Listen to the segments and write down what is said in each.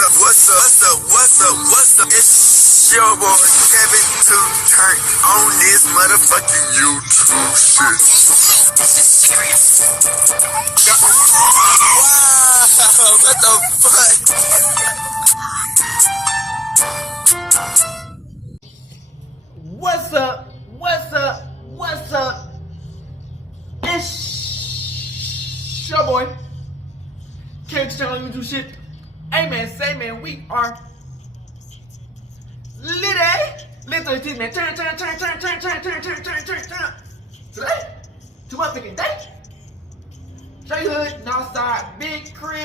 What's up? It's your boy Kevin to turn on this motherfucking YouTube shit. This is serious. Wow, what the fuck? What's up? It's your boy Kevin to turn on YouTube shit. Hey man, say man, we are lit 13, man. Turn. Today, to my freaking day. Show you hood, Northside, big crib.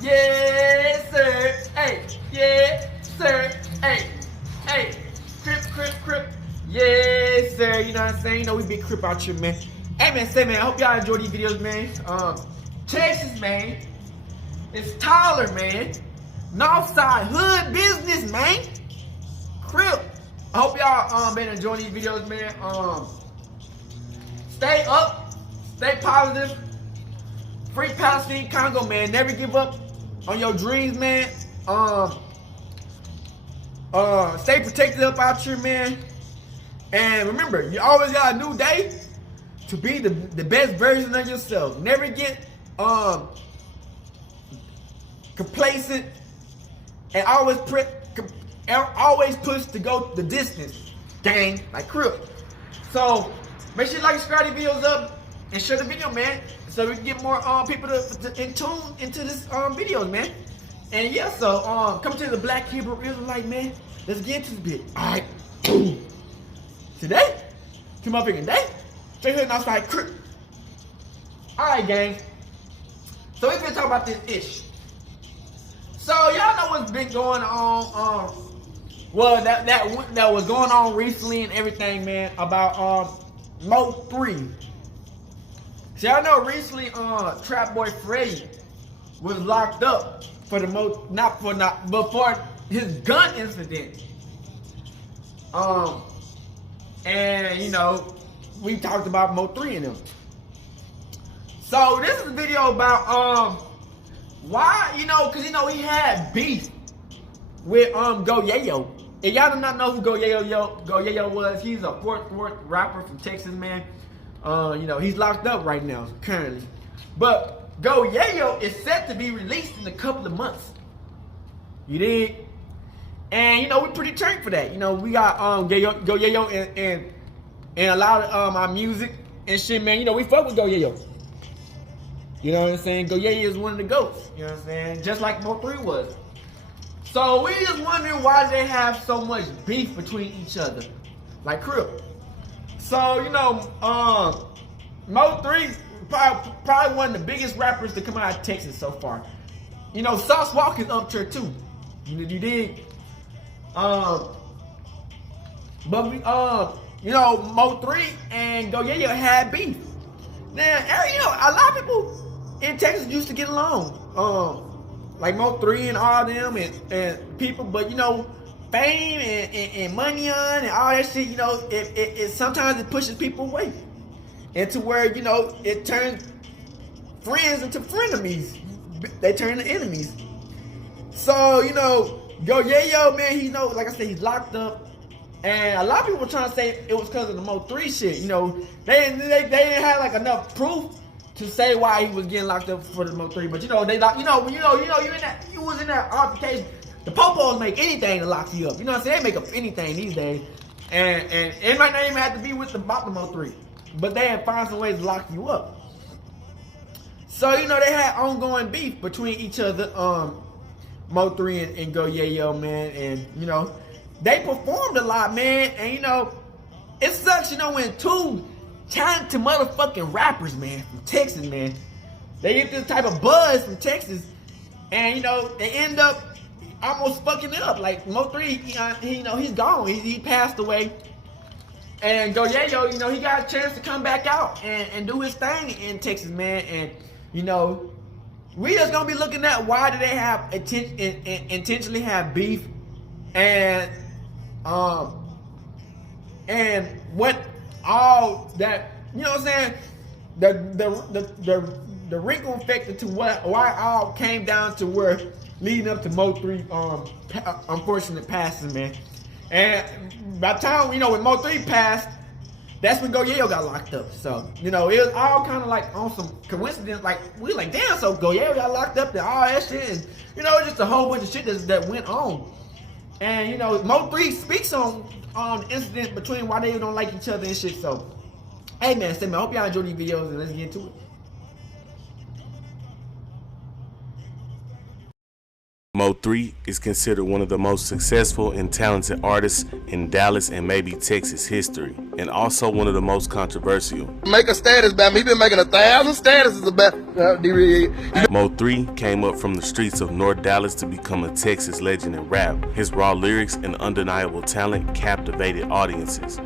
Yes, sir. Hey, yes, sir. Hey, crib. Yes, sir. You know what I'm saying? You know we big crib out here, man. Hey man, say man, I hope y'all enjoy these videos, man. Texas, man. It's taller, man. Northside hood business, man. Crib. I hope y'all been enjoying these videos, man. Stay up, stay positive. Free Palestine Congo, man. Never give up on your dreams, man. Stay protected up out here, man. And remember, you always got a new day to be the best version of yourself. Never get complacent, and always push to go the distance, gang, like Crip. So make sure you like, subscribe these videos up, and share the video, man, so we can get more people to in tune into this videos, man. And yeah, so come to the Black Hebrew Israelite, man. Let's get into this bit. All right, today, to my freaking day, straight here outside Crip. All right, gang. So we're gonna talk about this ish. So y'all know what's been going on, well that was going on recently and everything, man, about MO3. So y'all know recently Trap Boy Freddy was locked up for the but for his gun incident. And you know, we talked about MO3 and them. So this is a video about why, you know, cause you know he had beef with Goyayo. And y'all do not know who Goyayo was. He's a Forthworth rapper from Texas, man. You know, he's locked up right now, currently. But Goyayo is set to be released in a couple of months. You dig? And you know, we're pretty turned for that. You know, we got Goyayo and a lot of our music and shit, man. You know, we fuck with Goyayo. You know what I'm saying? Goyayo is one of the GOATs. You know what I'm saying? Just like MO3 was. So we just wondering why they have so much beef between each other, like Crip. So you know, MO3 probably one of the biggest rappers to come out of Texas so far. You know, Sauce Walk is up there too. You dig? But we, you know, MO3 and Goyayo had beef. Now, you know, a lot of people in Texas used to get along, like MO3 and all them and people, but you know, fame and money on and all that shit, you know, it sometimes it pushes people away, into where, you know, it turns friends into frenemies. They turn to enemies. So you know, Goyayo, man, he know, like I said, he's locked up. And a lot of people were trying to say it was because of the MO3 shit. You know, they didn't have like enough proof to say why he was getting locked up for the MO3. But you know, you was in that altercation. The popos make anything to lock you up. You know what I'm saying? They make up anything these days. And it might not even have to be about the MO3. But they had find some ways to lock you up. So, you know, they had ongoing beef between each other, MO3 and Goyayo, man. And, you know, they performed a lot, man, and you know, it sucks, you know, when two talented motherfucking rappers, man, from Texas, man, they get this type of buzz from Texas, and you know, they end up almost fucking it up. Like MO3, you know, he's gone, he passed away, and Goyayo, you know, he got a chance to come back out and do his thing in Texas, man, and you know, we just gonna be looking at why do they have intentionally have beef, and what all that, you know what I'm saying, the the wrinkle factor to why it all came down to where leading up to MO3 unfortunate passing, man. And by the time, when MO3 passed, that's when Goyayo got locked up. So, it was all kind of like on some coincidence. Like, we like, damn, so Goyayo got locked up and all that shit. And, just a whole bunch of shit that went on. And, MO3 speaks on the incident between why they don't like each other and shit. So, hey, man, I hope y'all enjoy these videos and let's get into it. MO3 is considered one of the most successful and talented artists in Dallas and maybe Texas history, and also one of the most controversial. Make a status about me. He been making 1,000 statuses about MO3 came up from the streets of North Dallas to become a Texas legend in rap. His raw lyrics and undeniable talent captivated audiences.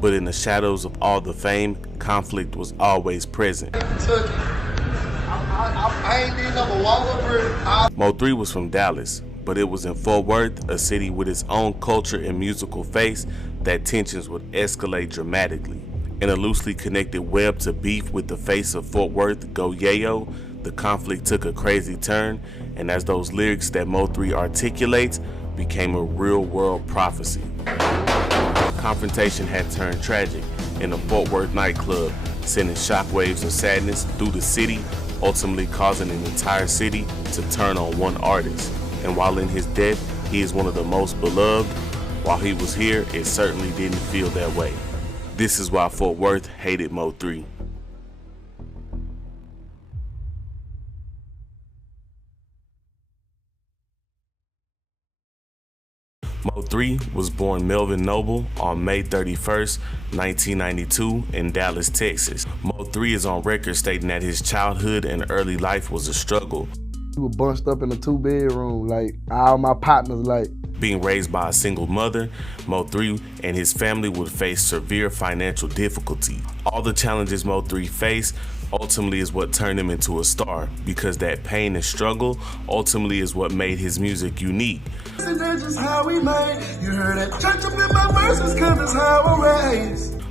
But in the shadows of all the fame, conflict was always present. I ain't need number walk over. MO3 was from Dallas, but it was in Fort Worth, a city with its own culture and musical face, that tensions would escalate dramatically. In a loosely connected web to beef with the face of Fort Worth, Goyayo, the conflict took a crazy turn, and as those lyrics that MO3 articulates became a real-world prophecy. Confrontation had turned tragic in a Fort Worth nightclub, sending shockwaves of sadness through the city, ultimately causing an entire city to turn on one artist. And while in his death, he is one of the most beloved, while he was here, it certainly didn't feel that way. This is why Fort Worth hated MO3. MO3 was born Melvin Noble on May 31st, 1992 in Dallas, Texas. MO3 is on record stating that his childhood and early life was a struggle. We were bunched up in a 2-bedroom, like all my partners, like. Being raised by a single mother, MO3 and his family would face severe financial difficulty. All the challenges MO3 faced ultimately is what turned him into a star, because that pain and struggle ultimately is what made his music unique.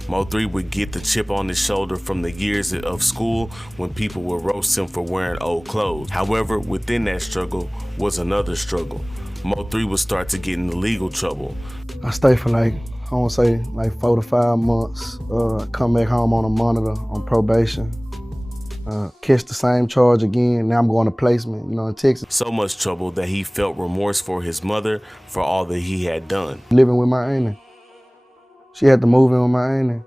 MO3 would get the chip on his shoulder from the years of school when people would roast him for wearing old clothes. However, within that struggle was another struggle. MO3 would start to get into legal trouble. I stayed for like 4 to 5 months, come back home on a monitor, on probation. Catch the same charge again. Now I'm going to placement, in Texas. So much trouble that he felt remorse for his mother for all that he had done. Living with my auntie. She had to move in with my auntie.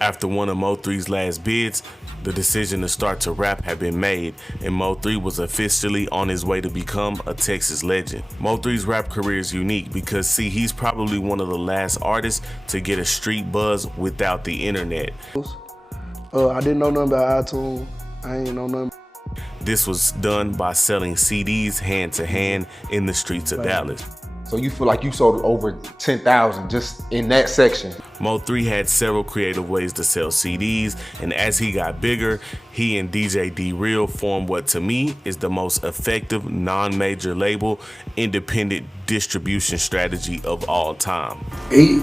After one of MO3's last bids, the decision to start to rap had been made, and MO3 was officially on his way to become a Texas legend. MO3's rap career is unique because, see, he's probably one of the last artists to get a street buzz without the internet. I didn't know nothing about iTunes. I ain't know nothing. This was done by selling CDs hand to hand in the streets of Dallas. So you feel like you sold over 10,000 just in that section? MO3 had several creative ways to sell CDs, and as he got bigger, he and DJ D-Real formed what to me is the most effective non-major label independent distribution strategy of all time. He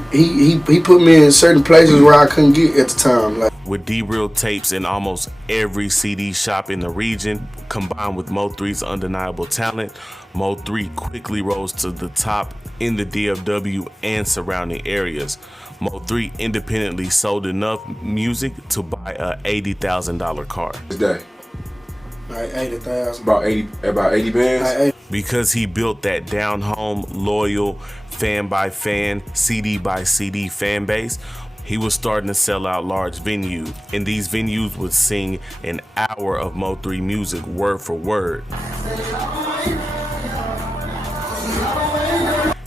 put me in certain places where I couldn't get at the time. Like, with D-Real tapes in almost every CD shop in the region, combined with MO3's undeniable talent, MO3 quickly rose to the top in the DFW and surrounding areas. MO3 independently sold enough music to buy a $80,000 car. This day? like 80,000. About 80 bands? Because he built that down-home, loyal, fan by fan, CD by CD fan base, he was starting to sell out large venues, and these venues would sing an hour of MO3 music word for word.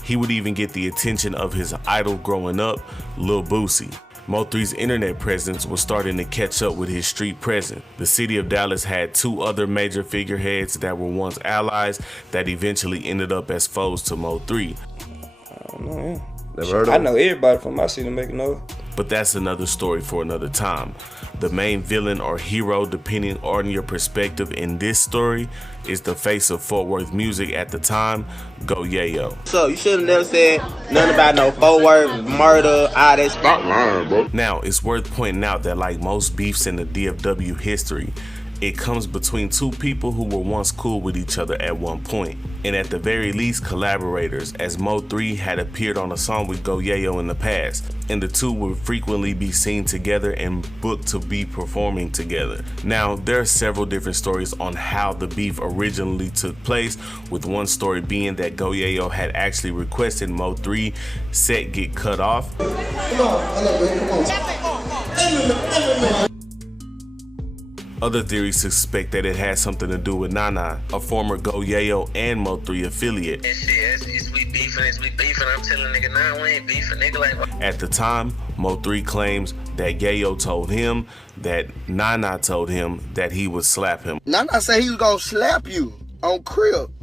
He would even get the attention of his idol growing up, Lil Boosie. MO3's internet presence was starting to catch up with his street presence. The city of Dallas had two other major figureheads that were once allies that eventually ended up as foes to MO3. I don't know, yeah. Never heard of him. I know everybody from my city making noise. But that's another story for another time. The main villain or hero, depending on your perspective in this story, is the face of Fort Worth music at the time, Goyayo. So you should have never said nothing about no Fort Worth murder, all that. Stop lying, bro. Now, it's worth pointing out that like most beefs in the DFW history, it comes between two people who were once cool with each other at one point, and at the very least collaborators, as MO3 had appeared on a song with Goyayo in the past, and the two would frequently be seen together and booked to be performing together. Now, there are several different stories on how the beef originally took place, with one story being that Goyayo had actually requested MO3 set get cut off. Other theories suspect that it had something to do with Nana, a former Goyayo and MO3 affiliate. We beefing, I'm telling nigga, nah, we ain't beefing, nigga, like. At the time, MO3 claims that Yayo told him that Nana told him that he would slap him. Nana said he was gonna slap you on crib.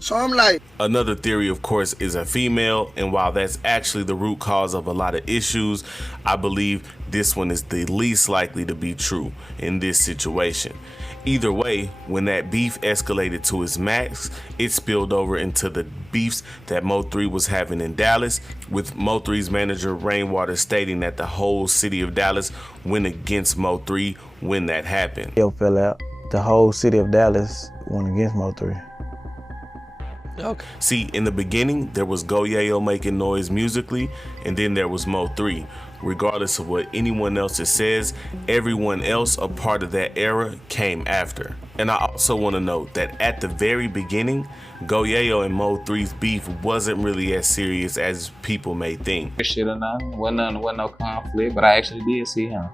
So I'm like. Another theory, of course, is a female, and while that's actually the root cause of a lot of issues, I believe this one is the least likely to be true in this situation. Either way, when that beef escalated to its max, it spilled over into the beefs that MO3 was having in Dallas, with MO3's manager Rainwater stating that the whole city of Dallas went against MO3 when that happened. Yo fell out. The whole city of Dallas went against MO3. Okay. See, in the beginning, there was Goyayo making noise musically, and then there was MO3. Regardless of what anyone else says, everyone else a part of that era came after. And I also want to note that at the very beginning, Goyayo and MO3's beef wasn't really as serious as people may think. Shit or nothing, wasn't no conflict, but I actually did see him.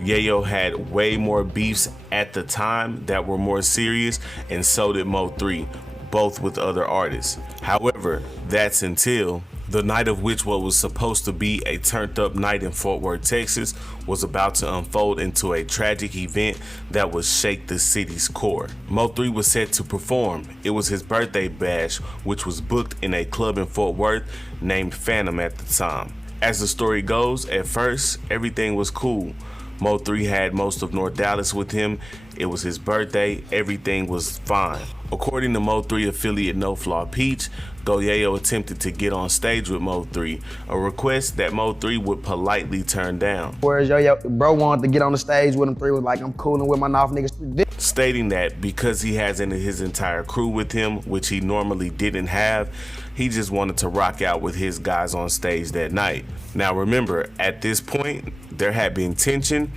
Yayo had way more beefs at the time that were more serious, and so did MO3, both with other artists. However, that's until the night of which what was supposed to be a turned up night in Fort Worth, Texas, was about to unfold into a tragic event that would shake the city's core. MO3 was set to perform. It was his birthday bash, which was booked in a club in Fort Worth named Phantom at the time. As the story goes, at first, everything was cool. MO3 had most of North Dallas with him. It was his birthday, everything was fine. According to MO3 affiliate No Flaw Peach, Goyayo attempted to get on stage with MO3, a request that MO3 would politely turn down. Whereas Yo, bro wanted to get on the stage with him, 3 was like, I'm cooling with my North niggas. Stating that because he has his entire crew with him, which he normally didn't have, he just wanted to rock out with his guys on stage that night. Now remember, at this point, there had been tension,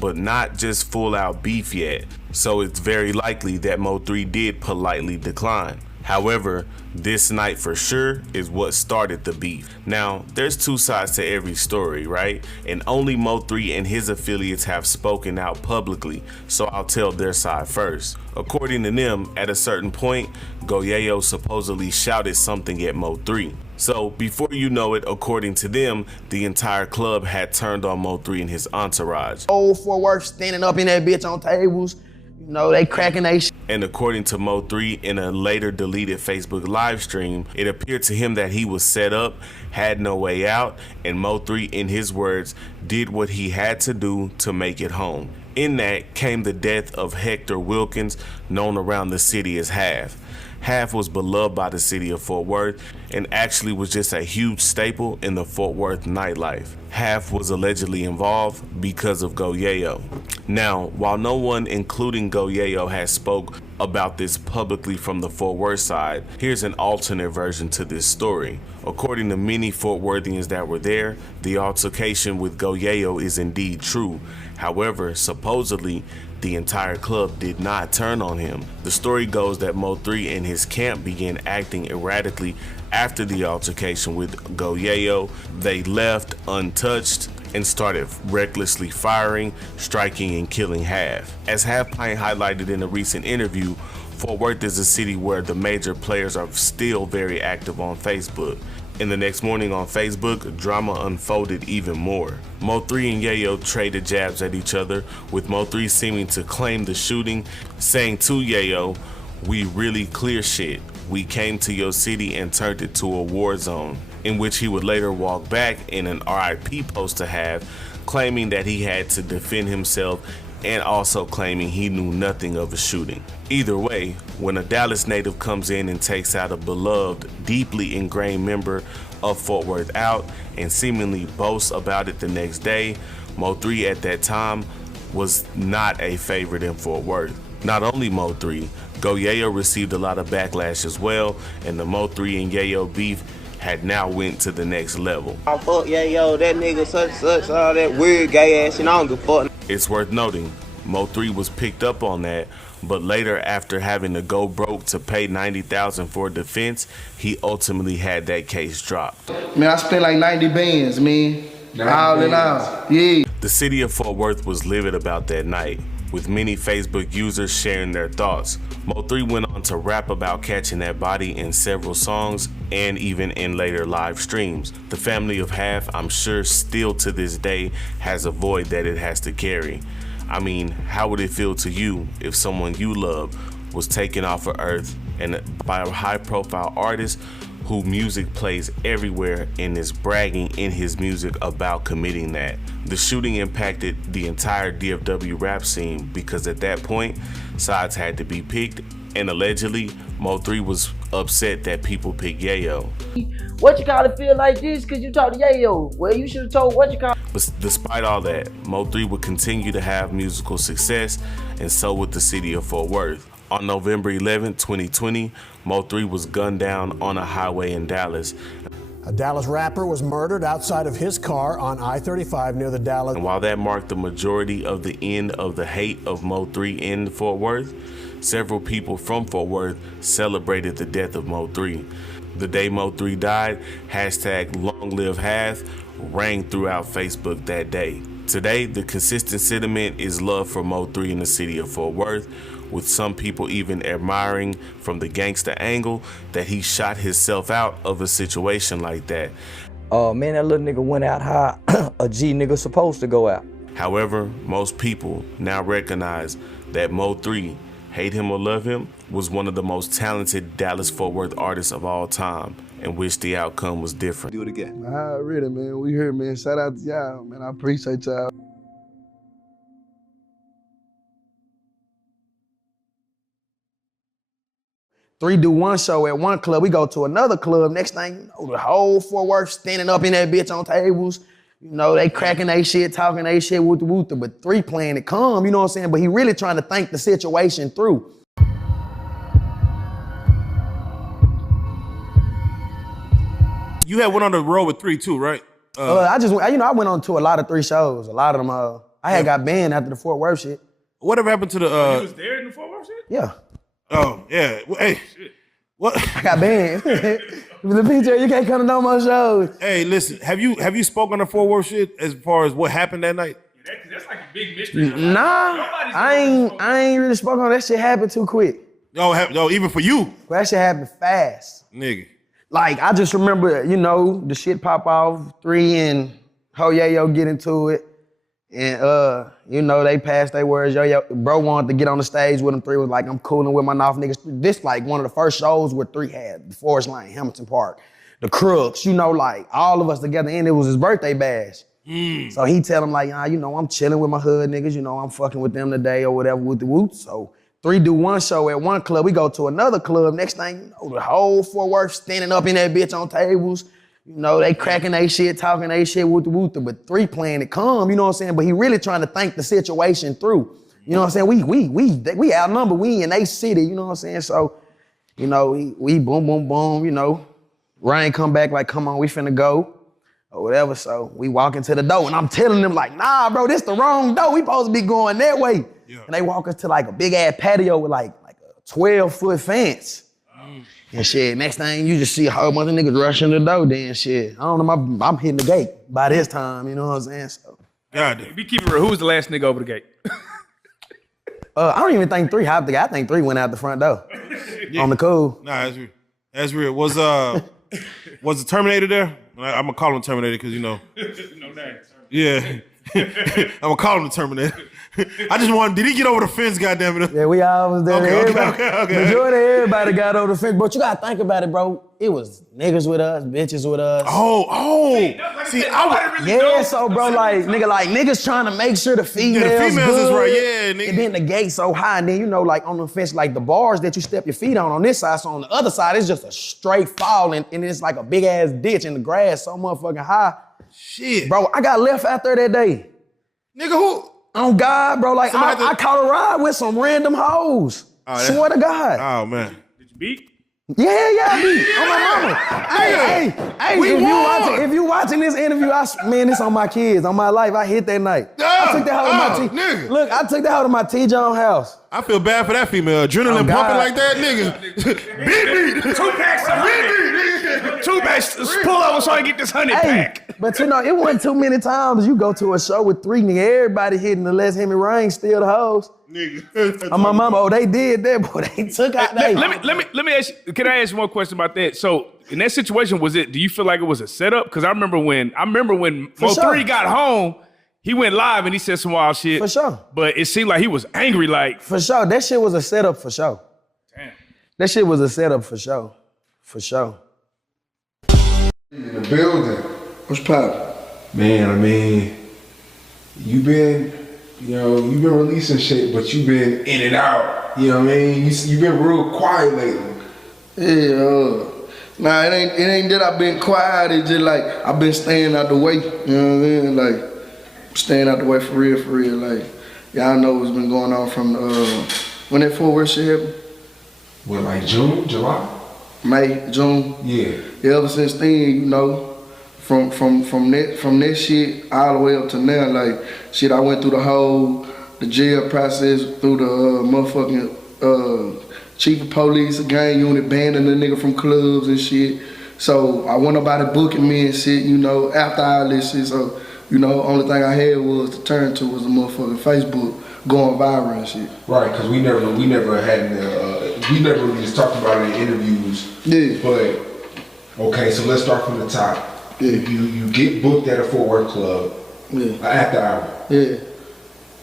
but not just full out beef yet. So it's very likely that MO3 did politely decline. However, this night for sure is what started the beef. Now, there's two sides to every story, right? And only MO3 and his affiliates have spoken out publicly, so I'll tell their side first. According to them, at a certain point, Goyayo supposedly shouted something at MO3. So before you know it, according to them, the entire club had turned on MO3 and his entourage. Old Fort Worth standing up in that bitch on tables. You know, they cracking they shit. And according to MO3, in a later deleted Facebook live stream, it appeared to him that he was set up, had no way out, and MO3, in his words, did what he had to do to make it home. In that came the death of Hector Wilkins, known around the city as Half. Half was beloved by the city of Fort Worth and actually was just a huge staple in the Fort Worth nightlife. Half was allegedly involved because of Goyayo. Now, while no one, including Goyayo, has spoke about this publicly from the Fort Worth side, here's an alternate version to this story. According to many Fort Worthians that were there, the altercation with Goyayo is indeed true. However, supposedly, the entire club did not turn on him. The story goes that MO3 and his camp began acting erratically after the altercation with Goyayo. They left untouched and started recklessly firing, striking, and killing Half. As Half Pint highlighted in a recent interview, Fort Worth is a city where the major players are still very active on Facebook. And the next morning on Facebook, drama unfolded even more. MO3 and Yayo traded jabs at each other, with MO3 seeming to claim the shooting, saying to Yayo, "We really clear shit. We came to your city and turned it to a war zone." in which he would later walk back in an RIP post to have, claiming that he had to defend himself and also claiming he knew nothing of a shooting. Either way, when a Dallas native comes in and takes out a beloved, deeply ingrained member of Fort Worth out and seemingly boasts about it the next day, MO3 at that time was not a favorite in Fort Worth. Not only MO3, Goyayo received a lot of backlash as well, and the MO3 and Yayo beef had now went to the next level. Oh, fuck Yayo, that nigga such, all that weird gay ass shit, I don't give a fuck. It's worth noting, MO3 was picked up on that, but later, after having to go broke to pay $90,000 for defense, he ultimately had that case dropped. Man, I spent like 90 bands, man. All in all, yeah. The city of Fort Worth was livid about that night, with many Facebook users sharing their thoughts. MO3 went on to rap about catching that body in several songs and even in later live streams. The family of Half, I'm sure still to this day, has a void that it has to carry. I mean, how would it feel to you if someone you love was taken off of Earth and by a high-profile artist whose music plays everywhere and is bragging in his music about committing that? The shooting impacted the entire DFW rap scene because at that point, sides had to be picked, and allegedly, MO3 was upset that people picked Yayo. What you call it feel like this because you talk to Yayo? Well, you should have told what you call it. But despite all that, MO3 would continue to have musical success, and so would the city of Fort Worth. On November 11, 2020, MO3 was gunned down on a highway in Dallas. A Dallas rapper was murdered outside of his car on I-35 near the Dallas. And while that marked the majority of the end of the hate of MO3 in Fort Worth, several people from Fort Worth celebrated the death of MO3. The day MO3 died, hashtag Long Live Half rang throughout Facebook that day. Today, the consistent sentiment is love for MO3 in the city of Fort Worth, with some people even admiring from the gangster angle that he shot himself out of a situation like that. Man, that little nigga went out how a G nigga supposed to go out. However, most people now recognize that MO3, hate him or love him, was one of the most talented Dallas-Fort Worth artists of all time, and wish the outcome was different. Do it again. Really, man. We here, man. Shout out to y'all, man. I appreciate y'all. 3 do 1 show at one club. We go to another club. Next thing you know, the whole Fort Worth standing up in that bitch on tables. You know, they cracking they shit, talking they shit, woo-the-woo-the, but 3 playing it calm, you know what I'm saying? But he really trying to think the situation through. You had went on the road with 3 too, right? I went on to a lot of 3 shows. A lot of them, I had got banned after the Fort Worth shit. Whatever happened to the? You was there in the Fort Worth shit? Yeah. Oh yeah. Well, hey, what? I got banned. The PJ, you can't come to no more shows. Hey, listen. Have you spoken on the Fort Worth shit as far as what happened that night? Yeah, that's like a big mystery. Nah, I ain't really spoken on that shit. Happened too quick. No, even for you. Well, that shit happened fast. Nigga. Like, I just remember, you know, the shit pop off, 3 and Yayo get into it. And, you know, they passed their words. Yo, bro wanted to get on the stage with him. 3 was like, I'm cooling with my North niggas. This like one of the first shows where 3 had the Forest Lane, Hamilton Park, the Crooks, you know, like all of us together. And it was his birthday bash. So he tell him like, you know, I'm chilling with my hood niggas. You know, I'm fucking with them today or whatever with the woot. So 3 do 1 show at one club. We go to another club. Next thing you know, the whole Fort Worth standing up in that bitch on tables. You know, they cracking they shit, talking they shit, woo-the-woo-the, but 3 playing it calm, you know what I'm saying? But he really trying to think the situation through. You know what I'm saying? We outnumbered, we in a city, you know what I'm saying? So, you know, we boom, boom, boom, you know. Ryan come back like, come on, we finna go, or whatever. So we walk into the door and I'm telling them like, nah, bro, this the wrong door. We supposed to be going that way. Yeah. And they walk us to like a big ass patio with like a 12-foot fence. And shit, next thing you just see a whole bunch of niggas rushing the door, then shit. I don't know, I'm hitting the gate by this time, you know what I'm saying? So, God, be keeping real. Who was the last nigga over the gate? I don't even think 3 hopped the gate. I think 3 went out the front door. Yeah. On the cool. Nah, that's real. That's real. Was the Terminator there? I'm gonna call him Terminator because you know. No name. Yeah. I'm gonna call him the Terminator. I just wanted, did he get over the fence, goddamn it? Yeah, we all was there. Okay. Majority of everybody got over the fence. But you gotta think about it, bro. It was niggas with us, bitches with us. See, so bro, like niggas trying to make sure the females is good. right, yeah, nigga. And then the gate so high, and then you know, like on the fence, like the bars that you step your feet on this side, so on the other side, it's just a straight fall, and it's like a big ass ditch in the grass, so motherfucking high. Shit. Bro, I got left out there that day. Nigga, who? On God, bro, like I caught a ride with some random hoes. Swear to God. Oh, man. Did you beat? Yeah, I beat. On my mama. Hey, if you watching this interview, this on my kids, on my life, I hit that night. I took that hoe to my nigga. Look, I took that hoe to my T-John house. I feel bad for that female. Adrenaline pumping like that, nigga. Beat. 2 packs. 2 packs. Pull over so I get this 100 pack. But you know, it wasn't too many times you go to a show with 3 niggas, everybody hitting the Let's Hit Me Rain, steal the hoes. Nigga. On my mama, they did that, boy. They took out that. Let me ask you, can I ask you one question about that? So in that situation, do you feel like it was a setup? Because I remember when MO3 got home, he went live and he said some wild shit. For sure. But it seemed like he was angry, like. For sure. That shit was a setup for sure. Damn. That shit was a setup for sure. For sure. In the building. What's poppin'? Man, I mean, you've been releasing shit, but you've been in and out. You know what I mean? You've been real quiet lately. Yeah. Nah, it ain't that I've been quiet. It's just like I've been staying out the way. You know what I mean? Like staying out the way for real. Like y'all know what's been going on from when that Forthworth shit happened. What, like June, July? May, June. Yeah. Ever since then, you know, from that shit all the way up to now, like shit, I went through the jail process, through the motherfucking chief of police, gang unit, banning the nigga from clubs and shit. So I wasn't nobody booking me and shit, you know, after all this shit. So, you know, only thing I had was to turn to was the motherfucking Facebook going viral and shit. Right, because we never had we never really just talked about it in interviews. Yeah. But okay, so let's start from the top. Yeah. You get booked at a Forthworth club. Yeah. After hour. Yeah.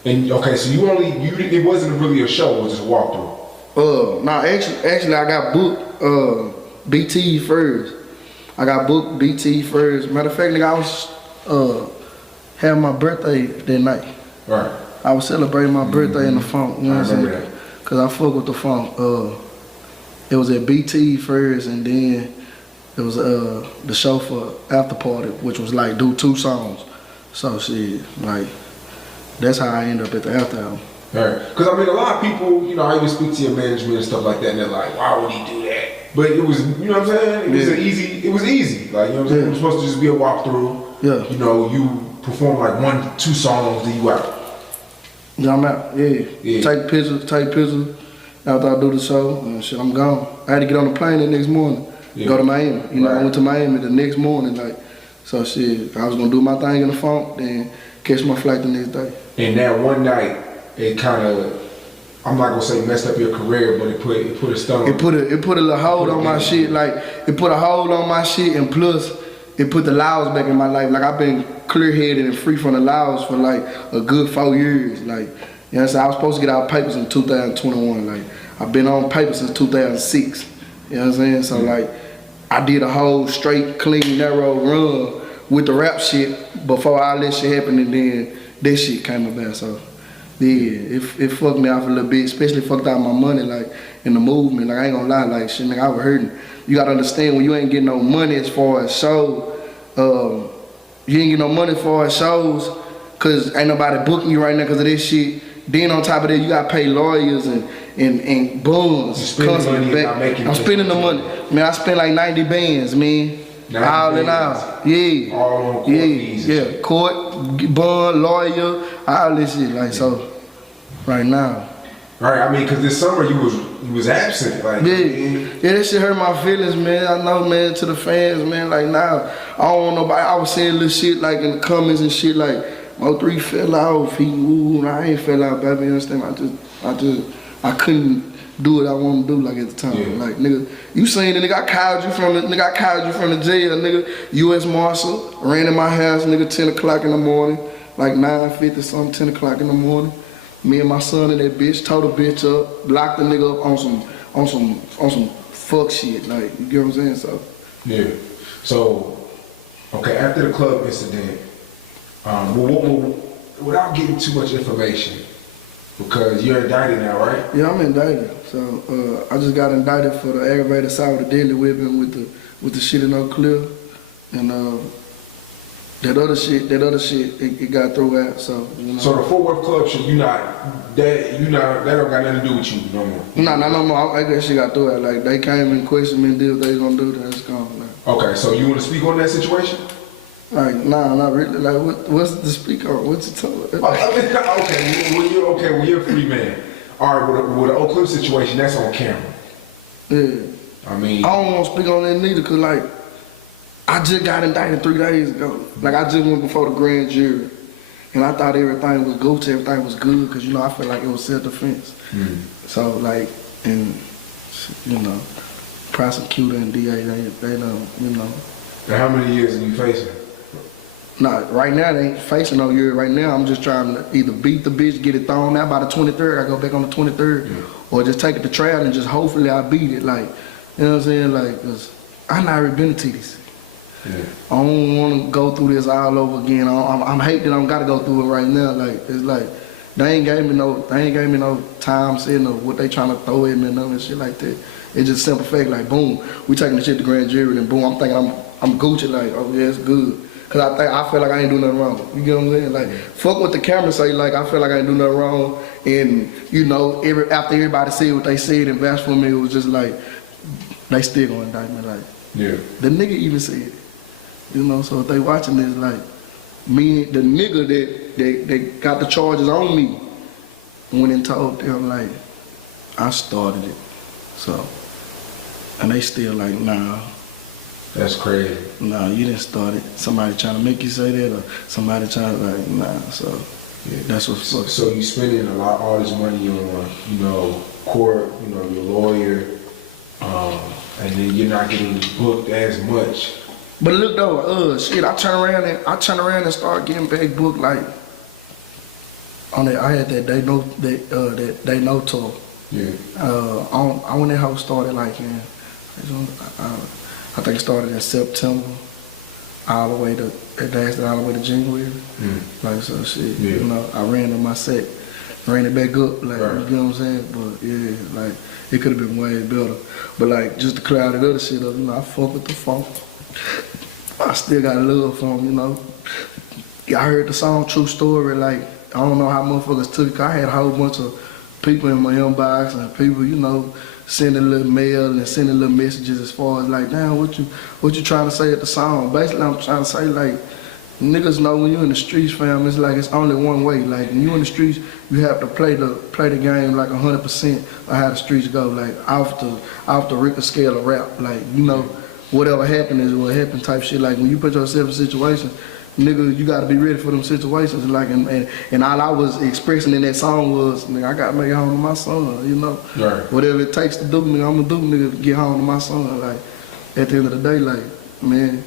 And okay, so it wasn't really a show, it was just a walkthrough. Actually I got booked BT first. I got booked BT first. Matter of fact, nigga, I was having my birthday that night. Right. I was celebrating my birthday in the funk, you know what I'm saying? Cause I fuck with the funk. It was at BT first, and then it was the show for after party, which was like do 2 songs. So shit, like that's how I end up at the after hour. Right. Because I mean, a lot of people, you know, I even speak to your management and stuff like that, and they're like, why would he do that? But it was, you know what I'm saying? It was easy. Like, you know what I'm saying? It was supposed to just be a walkthrough. Yeah. You know, you perform like 1, 2 songs, then you out. Yeah, I'm out. Yeah. Take pictures after I do the show, and shit, I'm gone. I had to get on the plane the next morning, go to Miami. You know, I went to Miami the next morning, like, so shit, I was gonna do my thing in the funk, then catch my flight the next day. And that one night, it kind of, I'm not gonna say messed up your career, but it put a stun on. It put a little hold on my shit, like, it put a hold on my shit, and plus, it put the Laos back in my life. Like, I've been clear-headed and free from the Laos for like a good 4 years. Like, you know what I'm saying? I was supposed to get out papers in 2021. Like, I've been on paper since 2006. You know what I'm saying? So like, I did a whole straight, clean, narrow run with the rap shit before all that shit happened, and then that shit came about. So yeah, it fucked me off a little bit, especially fucked out my money, like, in the movement. Like, I ain't gonna lie, like, shit, nigga, I was hurting. You gotta understand, when you ain't getting no money as far as shows, you ain't getting no money as far as shows, cause ain't nobody booking you right now cause of this shit. Then on top of that, you gotta pay lawyers and bonds constantly. I'm spending the money. Man, I spent like 90 bands, man. All in all. Yeah. All on court fees. Yeah. Court, bond, lawyer, all this shit. Like, so, right now. Right, I mean, cause this summer you was absent, like. Yeah, that shit hurt my feelings, man. I know, man, to the fans, man. Like, now, I don't want nobody. I was saying little shit like in the comments and shit like, MO3 fell off. I ain't fell out, baby. You understand? I couldn't do what I want to do like at the time. Yeah. Like, nigga, you seen the nigga, I called you from the jail, nigga. U.S. Marshal ran in my house, nigga, 10 o'clock in the morning, like 9:50 something, 10 o'clock in the morning. Me and my son and that bitch towed the bitch up, locked the nigga up on some fuck shit. Like, you get what I'm saying? So yeah. So okay, after the club incident, without getting too much information, because you're indicted now, right? Yeah, I'm indicted. So I just got indicted for the aggravated assault with the deadly weapon with the shit in Oak Cliff, and that other shit, it got thrown out. So you know. So the Forthworth club shit, that don't got nothing to do with you no more. No more. I guess shit got thrown out. Like they came and questioned me and did what they gonna do. Then it's gone. Like. Okay, so you want to speak on that situation? Like, nah, not really. Like, what's the speak on? What's it talking about? When you're a free man. All right, with the Oak Cliff situation, that's on camera. Yeah. I mean, I don't want to speak on that neither, cause like, I just got indicted 3 days ago. Like, I just went before the grand jury, and I thought everything was Gucci, everything was good, cause you know I felt like it was self-defense. So like, and you know, prosecutor and DA, they don't, you know. And how many years are you facing? Nah, right now they ain't facing no year. Right now I'm just trying to either beat the bitch, get it thrown out by the 23rd, I go back on the 23rd, or just take it to trial and just hopefully I beat it. Like, you know what I'm saying? Like, cause I not really been to TDC. Yeah. I don't want to go through this all over again. I'm hate that I'm gotta go through it right now. Like, it's like they ain't gave me no time sitting or what they trying to throw at me and none of that shit like that. It's just simple fact. Like, boom, we taking the shit to grand jury and boom, I'm thinking I'm Gucci. Like, oh yeah, it's good. Cause I feel like I ain't do nothing wrong. You get what I'm saying? Like, fuck what the camera say. Like, I feel like I ain't do nothing wrong. And you know, after everybody said what they said and vouched for me, it was just like they still gonna indict me. Like, yeah, the nigga even said it. You know, so if they watching this, like, me, the nigga that got the charges on me, went and told them like, I started it. So, and they still like, nah. That's crazy. Nah, you didn't start it. Somebody trying to make you say that, or somebody trying to like, nah. So yeah, that's what's fucked. So you spending all this money on, you know, court, you know, your lawyer, and then you're not getting booked as much. But look though, shit, I turn around and start getting back booked like on that. I had that They Know tour. Yeah. I when that hoe started like in. I think it started in September, all the way to, it lasted all the way to January. Like, so shit, you know, I ran on my set, ran it back up, like, you know what I'm saying? But yeah, like, it could have been way better. But like, just to clear all that other shit up, you know, I fuck with the funk. I still got love for him, you know. I heard the song True Story, like, I don't know how motherfuckers took it, 'cause I had a whole bunch of people in my inbox and people, you know, sending little mail and sending little messages as far as like, damn, what you trying to say at the song? Basically, I'm trying to say like, niggas know when you in the streets, fam, it's like it's only one way. Like when you in the streets, you have to play the game like 100% of how the streets go, like off the Richter scale of rap. Like, you know, whatever happened is what happened type shit. Like when you put yourself in a situation, nigga, you gotta be ready for them situations. Like, and all I was expressing in that song was, nigga, I gotta make it home to my son, you know? Right. Whatever it takes to do, nigga, I'm gonna do, nigga, to get home to my son. Like, at the end of the day, like, man,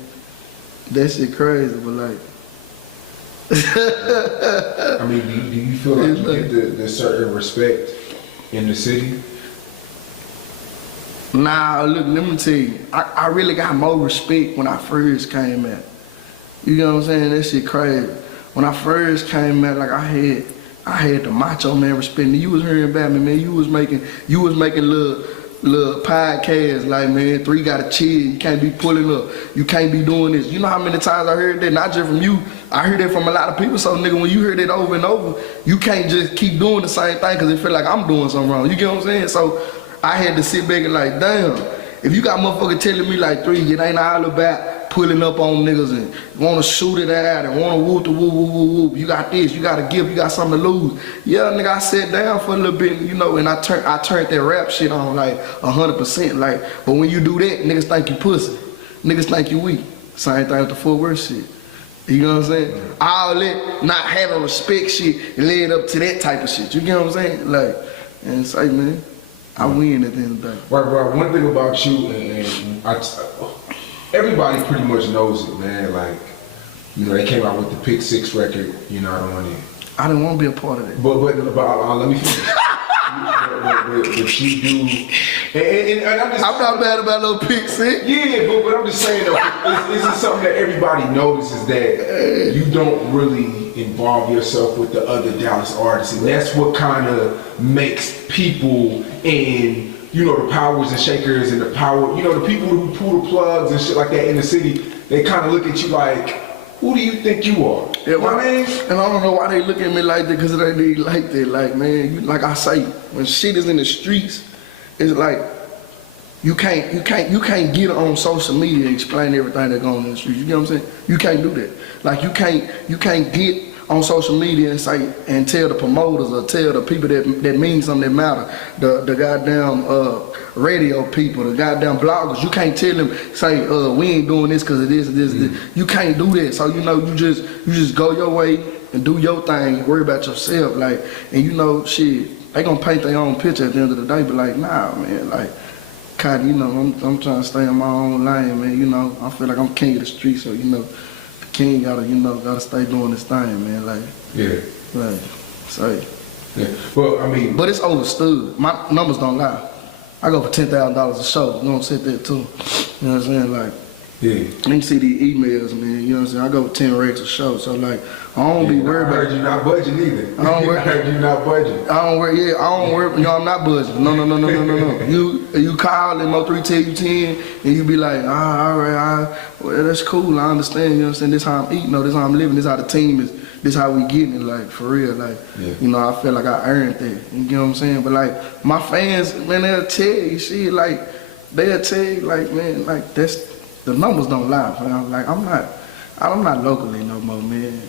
that shit crazy, but like. I mean, do you feel like you get the certain respect in the city? Nah, look, let me tell you, I really got more respect when I first came out. You know what I'm saying? That shit crazy. When I first came out, like I had the macho man respect. You was hearing about me, man. You was making little podcasts like, man, 3 gotta chill. You can't be pulling up. You can't be doing this. You know how many times I heard that? Not just from you. I heard that from a lot of people. So nigga, when you hear that over and over, you can't just keep doing the same thing because it feel like I'm doing something wrong. You get what I'm saying? So I had to sit back and like, damn, if you got motherfucker telling me like 3, it ain't all about pulling up on niggas and wanna shoot it out and wanna whoop the whoop whoop whoop whoop. You got this, you gotta give, you got something to lose. Yeah, nigga, I sat down for a little bit, you know, and I turned that rap shit on like 100%. Like, but when you do that, niggas think you pussy. Niggas think you weak. Same thing with the Forthworth shit. You know what I'm saying? All that not having respect shit led up to that type of shit. You get what I'm saying? Like, and say, man, I win at the end of the day. Right. One thing about you, and everybody pretty much knows it, man. Like, you know, they came out with the Pick 6 record, you know, on it. I didn't want to be a part of that. But let me finish. but you do, and I'm not mad about no pick six. Yeah, but I'm just saying though, this is something that everybody notices that you don't really involve yourself with the other Dallas artists, and that's what kind of makes people and the powers and shakers and the power, the people who pull the plugs and shit like that in the city, they kind of look at you like, who do you think you are? Yeah, and I don't know why they look at me like that, because it ain't like that. Like, man, like I say, when shit is in the streets, it's like you can't get on social media and explain everything that goes on in the streets. You get what I'm saying? You can't do that. Like you can't get on social media and say and tell the promoters or tell the people that mean something that matter. The goddamn radio people, the goddamn bloggers. You can't tell them say we ain't doing this because of this. You can't do that. So you just go your way and do your thing. Worry about yourself, like, and shit. They gonna paint their own picture at the end of the day. But like, nah, man, like, God, I'm trying to stay in my own lane, man. I feel like I'm king of the street, so the king gotta stay doing this thing, man. Like, yeah, like, say, yeah. Well, I mean, but it's understood. My numbers don't lie. I go for $10,000 a show. I'm gonna sit there too. You know what I'm saying? Like, yeah. You can see these emails, man. You know what I'm saying? I go for 10 racks a show. So like, I don't be worried about. I heard you not budging either. I don't worry. I heard you not budging. I don't worry. Yeah, I don't worry. I'm not budging. No. You call MO3 tell you 10, and you be like, all right, well, that's cool. I understand. You know what I'm saying? This how I'm eating. This how I'm living. This how the team is. This how we getting it. Like, for real. Like, I feel like I earned that. You know what I'm saying? But like, my fans, man, they'll tell you shit. Like, they'll tell you, like, man, like that's. The numbers don't lie, man. Like, I'm not locally no more, man.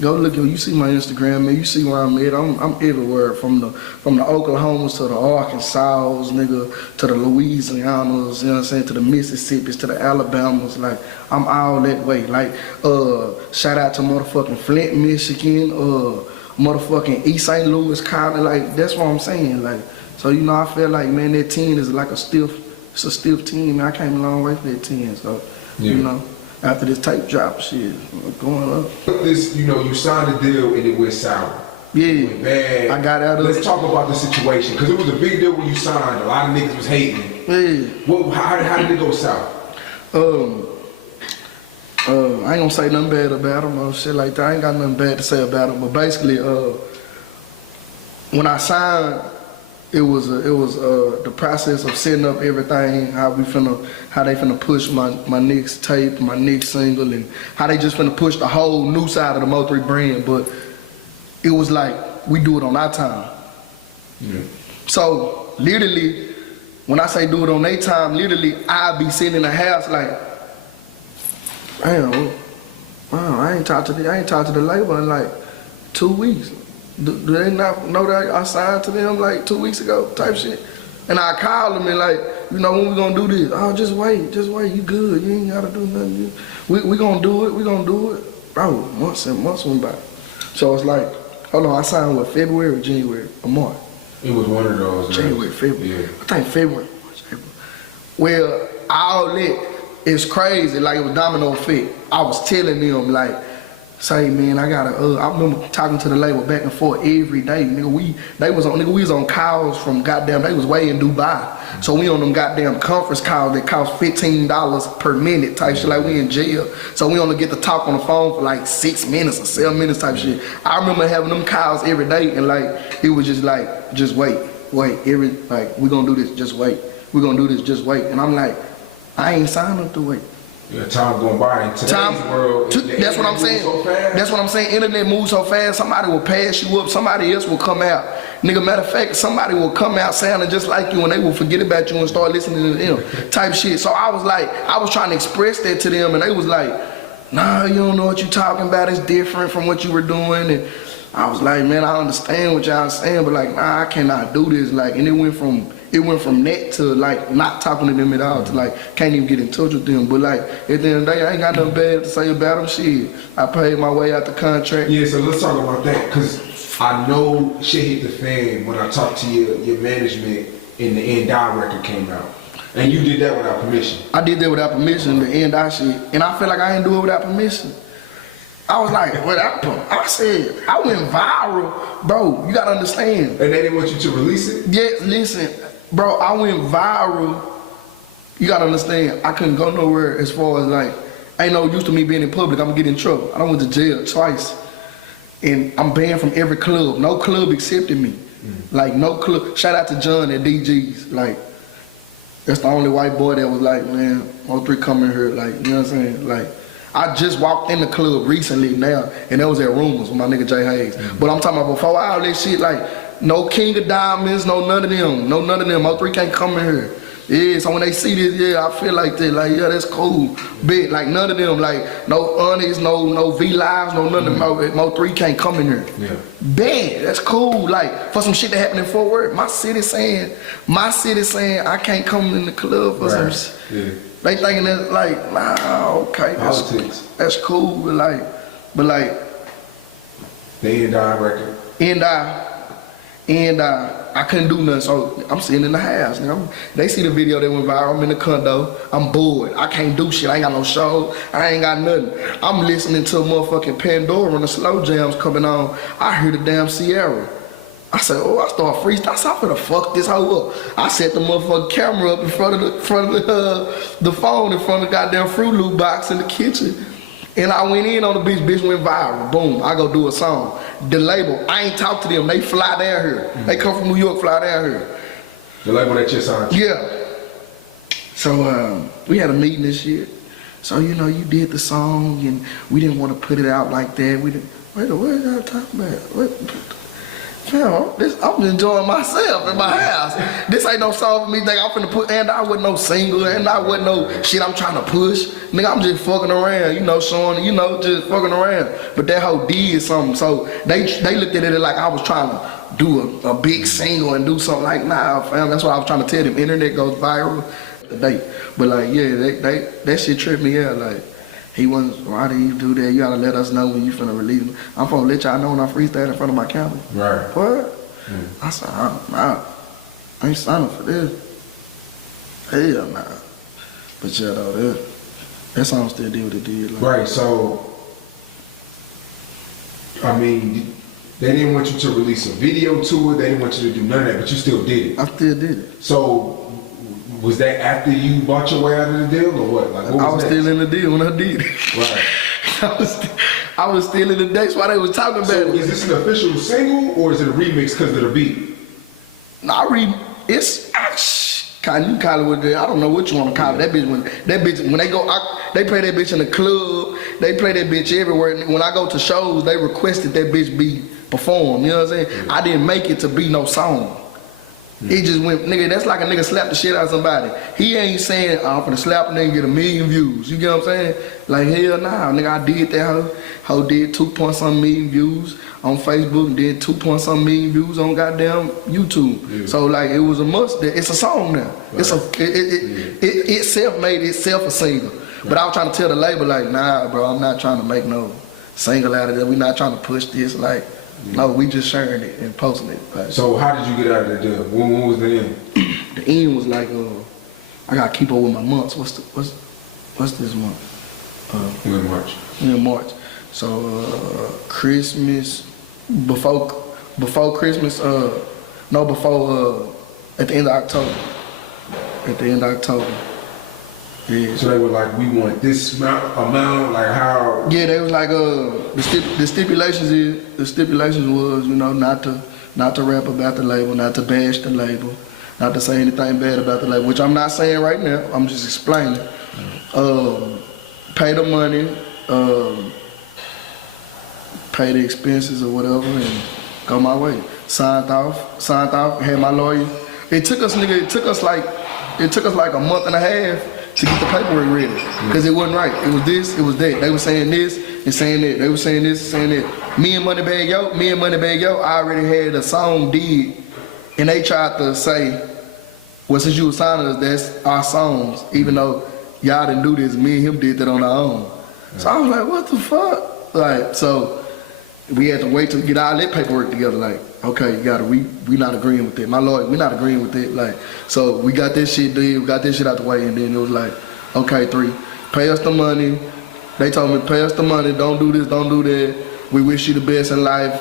Go look you see my Instagram, man. You see where I'm at. I'm everywhere, from the Oklahomas to the Arkansas, nigga, to the Louisianas, you know what I'm saying, to the Mississippis, to the Alabamas. Like, I'm all that way. Like, shout out to motherfucking Flint, Michigan, motherfucking East St. Louis County. Like, that's what I'm saying. Like, so I feel like, man, that 10 is like it's a stiff team, man. I came a long way for that 10, so, after this tape drop, shit, going up. This, you signed a deal and it went sour. Yeah, it went bad. I got out of it. Let's talk about the situation, because it was a big deal when you signed. A lot of niggas was hating. Yeah. How did it go sour? I ain't gonna say nothing bad about them or shit like that. I ain't got nothing bad to say about them, but basically, when I signed, it was the process of setting up everything, how they finna push my next tape, my next single, and how they just finna push the whole new side of the MO3 brand. But it was like, we do it on our time. Yeah. So literally, when I say do it on their time, literally I'll be sitting in the house like, damn, wow, I ain't talked to the label in like 2 weeks. Do they not know that I signed to them like 2 weeks ago type shit? And I called them and like, when we gonna do this? Oh, just wait, you good, you ain't gotta do nothing. We gonna do it. Bro, months and months went by. So it's like, hold on, I signed what, February or January or March? It was one of those. January, February. Yeah. I think February. Well, all that is crazy, like it was domino effect. I was telling them like, say, man, I remember talking to the label back and forth every day. Nigga, we was on calls from goddamn, they was way in Dubai. So we on them goddamn conference calls that cost $15 per minute type shit, like we in jail. So we only get to talk on the phone for like 6 minutes or 7 minutes type shit. I remember having them calls every day and like, it was just like, just wait, like, we gonna do this, just wait. We gonna do this, just wait. And I'm like, I ain't signed up to wait. Yeah, time going by in today's world. That's what I'm saying. That's what I'm saying. Internet moves so fast. Somebody will pass you up. Somebody else will come out. Nigga, matter of fact, somebody will come out sounding just like you, and they will forget about you and start listening to them. Type shit. So I was trying to express that to them, and they was like, nah, you don't know what you talking about. It's different from what you were doing. And I was like, man, I understand what y'all saying, but like, nah, I cannot do this. Like, and it went from that to like not talking to them at all, to like can't even get in touch with them. But like at the end of the day, I ain't got nothing bad to say about them. Shit, I paid my way out the contract. Yeah, so let's talk about that, because I know shit hit the fan when I talked to your management and the End Die record came out. And you did that without permission. I did that without permission, the End Die shit. And I feel like I didn't do it without permission. I was like, what happened? I said, I went viral, bro. You gotta understand. And they didn't want you to release it? Yeah, listen, bro, I went viral. You gotta understand, I couldn't go nowhere as far as like, ain't no use to me being in public, I'm gonna get in trouble. I done went to jail twice. And I'm banned from every club. No club accepted me. Like, no club. Shout out to John at DG's. Like, that's the only white boy that was like, man, MO3 coming here. Like, you know what I'm saying? Like, I just walked in the club recently now, and that was at Rumors with my nigga Jay Hayes. But I'm talking about before all this shit, like, no King of Diamonds, no none of them. No none of them. MO3 can't come in here. Yeah, so when they see this, yeah, I feel like that, like, yeah, that's cool. Big, like, none of them, like, no Honest, no V-Lives, no none of them, MO3 can't come in here. Yeah. Bad, that's cool. Like, for some shit that happened in Fort Worth, my city saying I can't come in the club for some shit. Yeah. They thinking that, like, nah, okay, that's cool, but like. The N.I. record. I couldn't do nothing, so I'm sitting in the house. They see the video that went viral. I'm in the condo. I'm bored. I can't do shit. I ain't got no show. I ain't got nothing. I'm listening to motherfucking Pandora and the slow jams coming on. I hear the damn Sierra. I said, oh, I start freestyling. I said, I'm finna fuck this hoe up. I set the motherfucking camera up in front of the phone, in front of the goddamn Fruit Loop box in the kitchen. And I went in on the bitch went viral. Boom, I go do a song. The label, I ain't talk to them. They fly down here. They come from New York, fly down here. The label that you signed? Yeah. So we had a meeting and shit. So, you know, you did the song and we didn't want to put it out like that. We didn't, wait, what are y'all talking about? I'm enjoying myself in my house. This ain't no song for me. Think I'm finna put, and I wasn't no single, and I wasn't no shit I'm trying to push. Nigga, I'm just fucking around, you know, showing, you know, just fucking around. But that hoe did something, so they looked at it like I was trying to do a big single and do something like, nah, fam. That's what I was trying to tell them. Internet goes viral today. But like, yeah, that shit tripped me out. Like, he wasn't, why did you do that? You gotta let us know when you finna release him. I'm finna let y'all know when I freestyle in front of my camera. Right. What? I said, I ain't signing for this. Hell nah. But yeah, though, that song still did what it did. Like. Right, so, I mean, they didn't want you to release a video to it, they didn't want you to do none of that, but you still did it. I still did it. So, was that after you bought your way out of the deal, or what? Like, what was I was still in the deal when I did it. Right. I was still in the dates while they was talking about it. Is this an official single, or is it a remix because of the beat? No, it's you call it what I don't know what you want to call it. That bitch when they go, they play that bitch in the club. They play that bitch everywhere. When I go to shows, they requested that bitch be performed. You know what I'm saying? I didn't make it to be no song. He just went, nigga, that's like a nigga slap the shit out of somebody. He ain't saying, I'm finna slap a nigga and get 1 million views. You get what I'm saying? Like, hell nah, nigga, I did that. Hoe did 2.something million views on Facebook and did 2.something million views on goddamn YouTube. Yeah. So, like, it was a must. It's a song now. Right. It self-made itself a single. Right. But I was trying to tell the label, like, nah, bro, I'm not trying to make no single out of that. We not trying to push this, like, no, we just sharing it and posting it. Like, so how did you get out of the deal? When was the end? The end was like, I gotta keep up with my months. What's this month? We're in March. We're in March. So Christmas, before Christmas, before at the end of October. At the end of October. Yeah. So they were like, we want this amount, like how? Yeah, they was like, the stipulations was, you know, not to rap about the label, not to bash the label, not to say anything bad about the label, which I'm not saying right now. I'm just explaining. Pay the money, pay the expenses or whatever, and go my way. Signed off, had my lawyer. It took us like a month and a half to get the paperwork ready, because it wasn't right. It was this, it was that. They were saying this and saying that. They were saying this and saying that. Me and Moneybag Yo, I already had a song did, and they tried to say, well, since you were signing us, that's our songs, even though y'all didn't do this, me and him did that on our own. So I was like, what the fuck? Like, so we had to wait to get all that paperwork together. Like, okay, we not agreeing with it. My lawyer, we not agreeing with it. Like, so we got this shit did, we got this shit out the way, and then it was like, okay, 3, pay us the money, They told me, pay us the money, don't do this, don't do that. We wish you the best in life,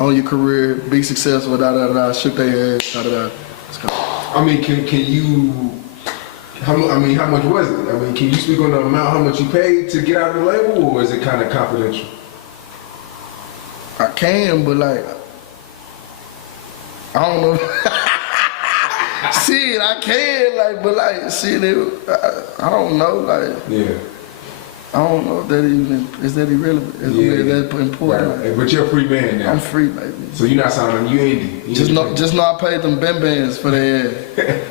on your career, be successful, da da da. Shook their ass, da da da. I mean, can you? How much was it? I mean, can you speak on the amount, how much you paid to get out of the label, or is it kind of confidential? I can, but like, I don't know. Shit, I can, like, but like, shit, I don't know, like. Yeah. I don't know if that even is that irrelevant. Is that important? Right. But you're a free man now. I'm free, baby. So you're not signing, you indie. Just know I paid them bands for their ass.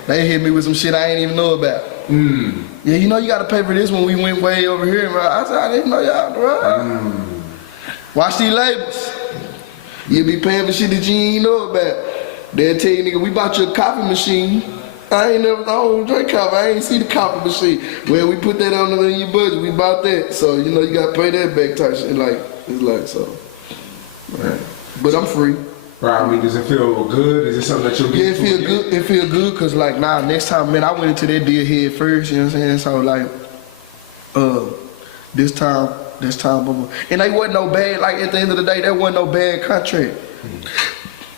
They hit me with some shit I ain't even know about. Yeah, you know you gotta pay for this when we went way over here, bro. I said I didn't know y'all, bro. Watch these labels. You be paying for shit that you ain't know about. They'll tell you, nigga, we bought you a coffee machine. I don't drink coffee. I ain't see the coffee machine. Well, we put that on your budget. We bought that. So, you know, you got to pay that back type shit. Like, it's like, so. Right. But I'm free. Right. I mean, does it feel good? Is it something that you'll get? Yeah, it feel good. It feel good because, like, next time, man, I went into that deal head first, you know what I'm saying? So, like, this time, and they wasn't no bad, like, at the end of the day, that wasn't no bad contract.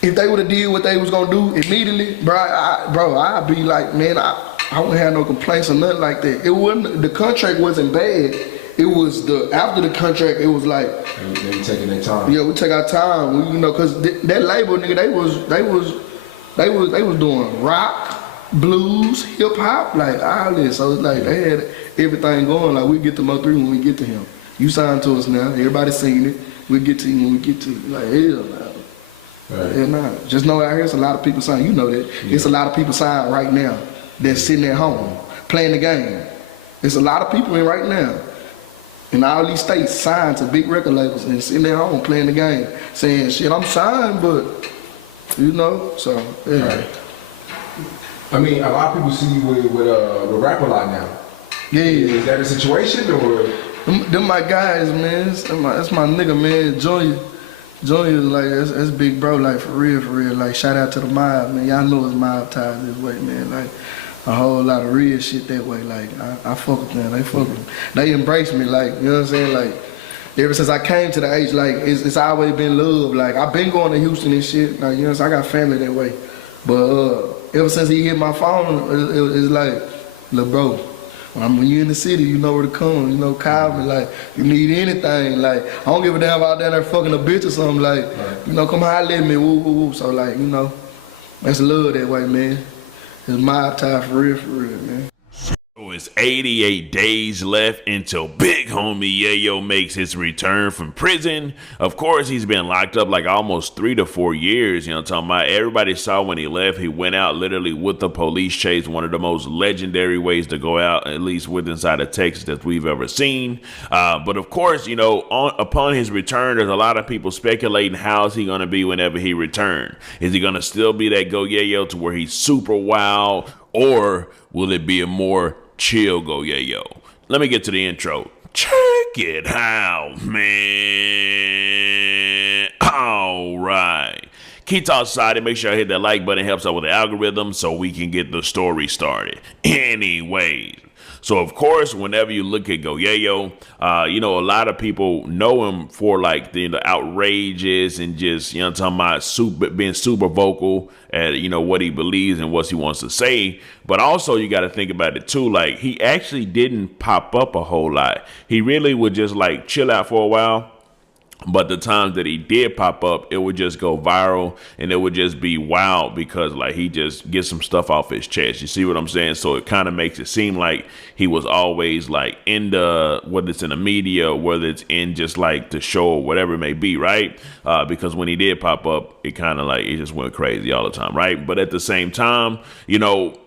If they would have did what they was gonna do immediately, I'd be like, man, I wouldn't have no complaints or nothing like that. It wasn't, the contract wasn't bad. It was after the contract, it was like they were taking their time. Yeah, we take our time, you know, cause that label, nigga, they was doing rock, blues, hip hop, like all this. So it's like they had everything going. Like we get to MO3 when we get to him. You signed to us now. Everybody seen it. We get to you when we get to you. Like hell, man. Right. Yeah, nah. Just know out here, it's a lot of people signing. You know that. Yeah. It's a lot of people signing right now that's sitting at home playing the game. There's a lot of people in right now in all these states signed to big record labels and sitting at home playing the game, saying, "Shit, I'm signed, but you know." So yeah. Right. I mean, a lot of people see you with rap a lot now. Yeah. Is that a situation or? Them my guys, man. That's my nigga, man. Junior is like, that's big bro, like for real. Like shout out to the mob, man. Y'all know it's mob ties this way, man. Like a whole lot of real shit that way. Like I fuck with them, they fuck with me. They embrace me, like, you know what I'm saying? Like ever since I came to the age, like it's always been love. Like I've been going to Houston and shit. Like, you know what I'm saying? I got family that way. But ever since he hit my phone, it's like, look, bro, when you in the city, you know where to come. You know, call me, like, you need anything. Like, I don't give a damn about down there fucking a bitch or something. Like, you know, come holler at me, woo, woo, woo. So, like, you know, that's love that way, man. It's mob tie for real, man. So it's 88 days left until big homie Yayo makes his return from prison. Of course, he's been locked up like almost 3 to 4 years. You know what I'm talking about? Everybody saw when he left, he went out literally with the police chase, one of the most legendary ways to go out, at least with inside of Texas that we've ever seen. But of course, you know, upon his return, there's a lot of people speculating how's he going to be whenever he returns. Is he going to still be that Goyayo to where he's super wild, or will it be a more chill Goyayo? Let me get to the intro. Check it out, man. All right. Keep outside and make sure I hit that like button. It helps out with the algorithm so we can get the story started. Anyways. So, of course, whenever you look at Goyayo, you know, a lot of people know him for, like, the outrageous and just, you know what I'm talking about, being super vocal at, you know, what he believes and what he wants to say. But also, you got to think about it, too. Like, he actually didn't pop up a whole lot. He really would just, like, chill out for a while. But the times that he did pop up, it would just go viral and it would just be wild because, like, he just gets some stuff off his chest. You see what I'm saying? So it kind of makes it seem like he was always, like, in the, whether it's in the media, whether it's in just, like, the show or whatever it may be, right? Because when he did pop up, it kind of, like, it just went crazy all the time, right? But at the same time, you know,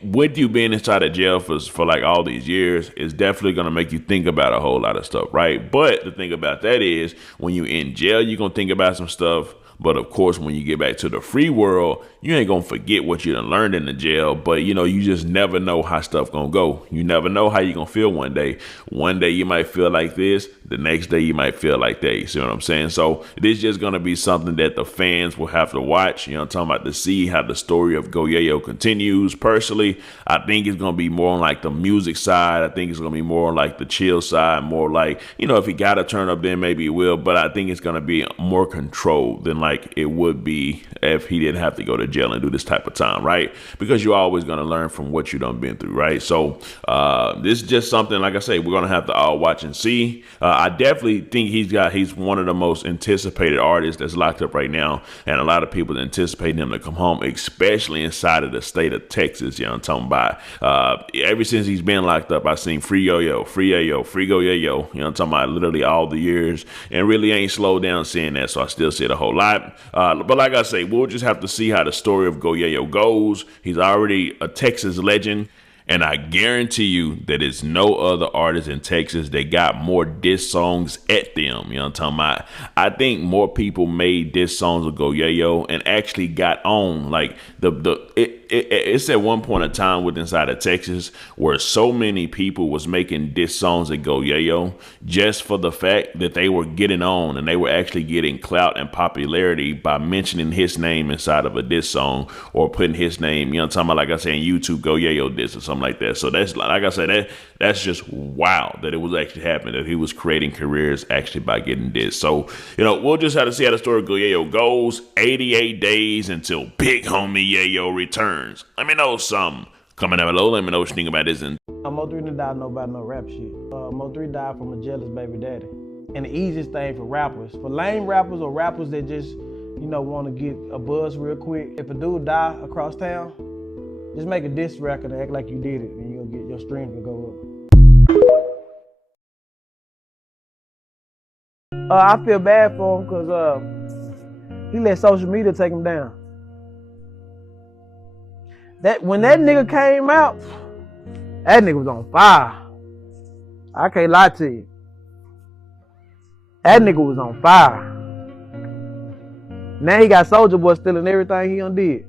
with you being inside of jail for like all these years, it's definitely going to make you think about a whole lot of stuff, right? But the thing about that is when you're in jail, you're going to think about some stuff. But of course, when you get back to the free world, you ain't gonna forget what you done learned in the jail. But you know, you just never know how stuff gonna go. You never know how you gonna feel one day. One day you might feel like this, the next day you might feel like that. You see what I'm saying? So this is just gonna be something that the fans will have to watch. You know what I'm talking about, to see how the story of Goyayo continues. Personally, I think it's gonna be more on like the music side. I think it's gonna be more on like the chill side, more like, you know, if he gotta turn up, then maybe he will. But I think it's gonna be more controlled than like it would be if he didn't have to go to jail and do this type of time, right? Because you're always gonna learn from what you done been through, right? So this is just something, like I say, we're gonna have to all watch and see. I definitely think he's one of the most anticipated artists that's locked up right now, and a lot of people anticipating him to come home, especially inside of the state of Texas. You know what I'm talking about? Ever since he's been locked up, I've seen free Yayo, free Yayo, free Goyayo. You know what I'm talking about? Literally all the years, and really ain't slowed down seeing that. So I still see it a whole lot. But like I say, we'll just have to see how the story of Goyayo goes. He's already a Texas legend. And I guarantee you that there's no other artist in Texas that got more diss songs at them. You know what I'm talking about? I think more people made diss songs of Goyayo and actually got on. Like it's at one point in time with inside of Texas where so many people was making diss songs at Goyayo just for the fact that they were getting on and they were actually getting clout and popularity by mentioning his name inside of a diss song or putting his name, you know what I'm talking about, like I say, in YouTube, Goyayo diss or something like that. So that's, like I said, that's just wow that it was actually happening, that he was creating careers actually by getting this. So, you know, we'll just have to see how the story of Goyayo goes. 88 days until big homie Yayo returns. Let me know something. Comment down below. Let me know what you think about this. And MO3 didn't die about no rap shit. MO3 died from a jealous baby daddy. And the easiest thing for rappers, for lame rappers or rappers that just, you know, want to get a buzz real quick, if a dude die across town, just make a diss record and act like you did it, and you'll get your streams will go up. I feel bad for him because he let social media take him down. When that nigga came out, that nigga was on fire. I can't lie to you. That nigga was on fire. Now he got Soulja Boy stealing everything he done did.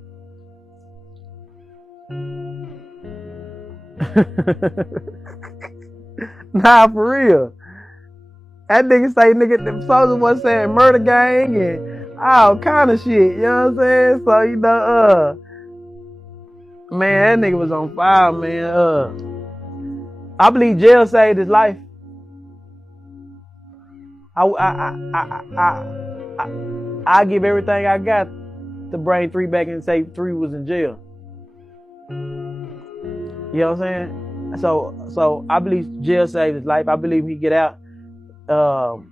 Nah, for real. That nigga say them Soulja Boy saying murder gang and all kind of shit. You know what I'm saying? So you know, man, that nigga was on fire, man. I believe jail saved his life. I give everything I got to bring 3 back and say 3 was in jail. You know what I'm saying? So I believe jail saved his life. I believe he get out. All